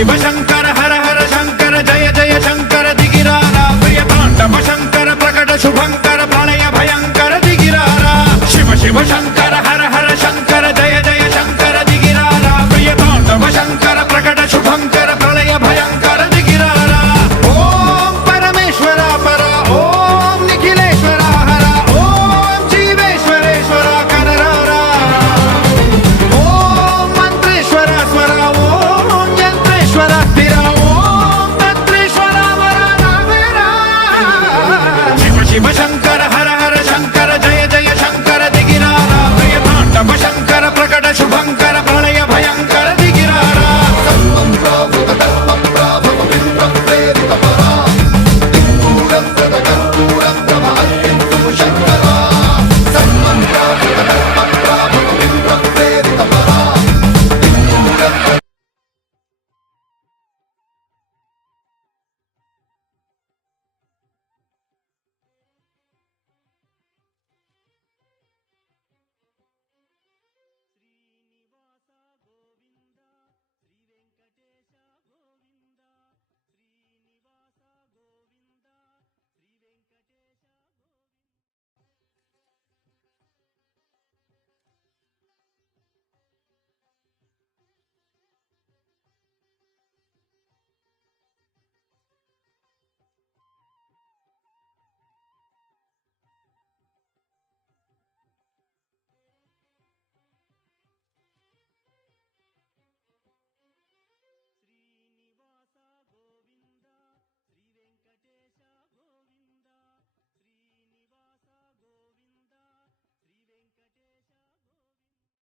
शिव शंकर हर हर शंकर जय जय शंकर दिगिरारा प्रिय तांडव शंकर प्रकट शुभंकर प्रलय भयंकर दिगिरारा शिव शिव शंकर